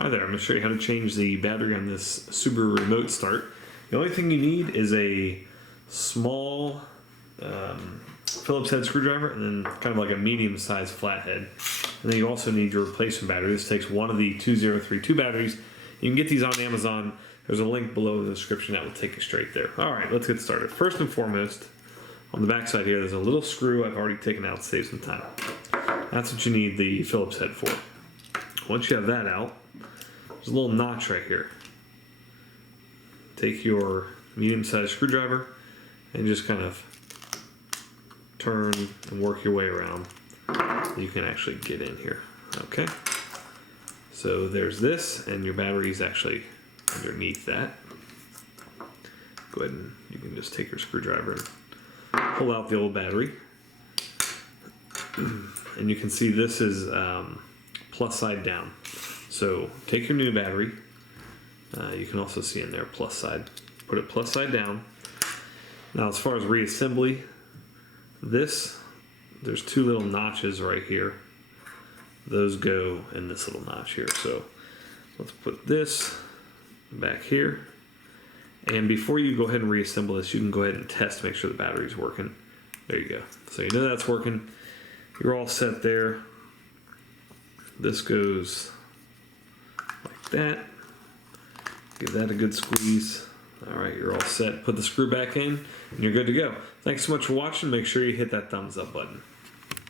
Hi there, I'm going to show you how to change the battery on this Subaru remote start. The only thing you need is a small Phillips head screwdriver and then kind of like a medium-sized flathead. And then you also need your replacement battery. This takes one of the 2032 batteries. You can get these on Amazon. There's a link below in the description that will take you straight there. Alright, let's get started. First and foremost, on the back side here, there's a little screw I've already taken out to save some time. That's what you need the Phillips head for. Once you have that out, there's a little notch right here. Take your medium-sized screwdriver and just kind of turn and work your way around. You can actually get in here. Okay. So there's this, and your battery is actually underneath that. Go ahead and you can just take your screwdriver and pull out the old battery. And you can see this is plus side down. So take your new battery. You can also see in there plus side. Put it plus side down. Now as far as reassembly, there's two little notches right here. Those go in this little notch here. So let's put this back here. And before you go ahead and reassemble this, you can go ahead and test to make sure the battery's working. There you go. So you know that's working. You're all set there. This goes like that. Give that a good squeeze. All right, you're all set. Put the screw back in and you're good to go. Thanks so much for watching. Make sure you hit that thumbs up button.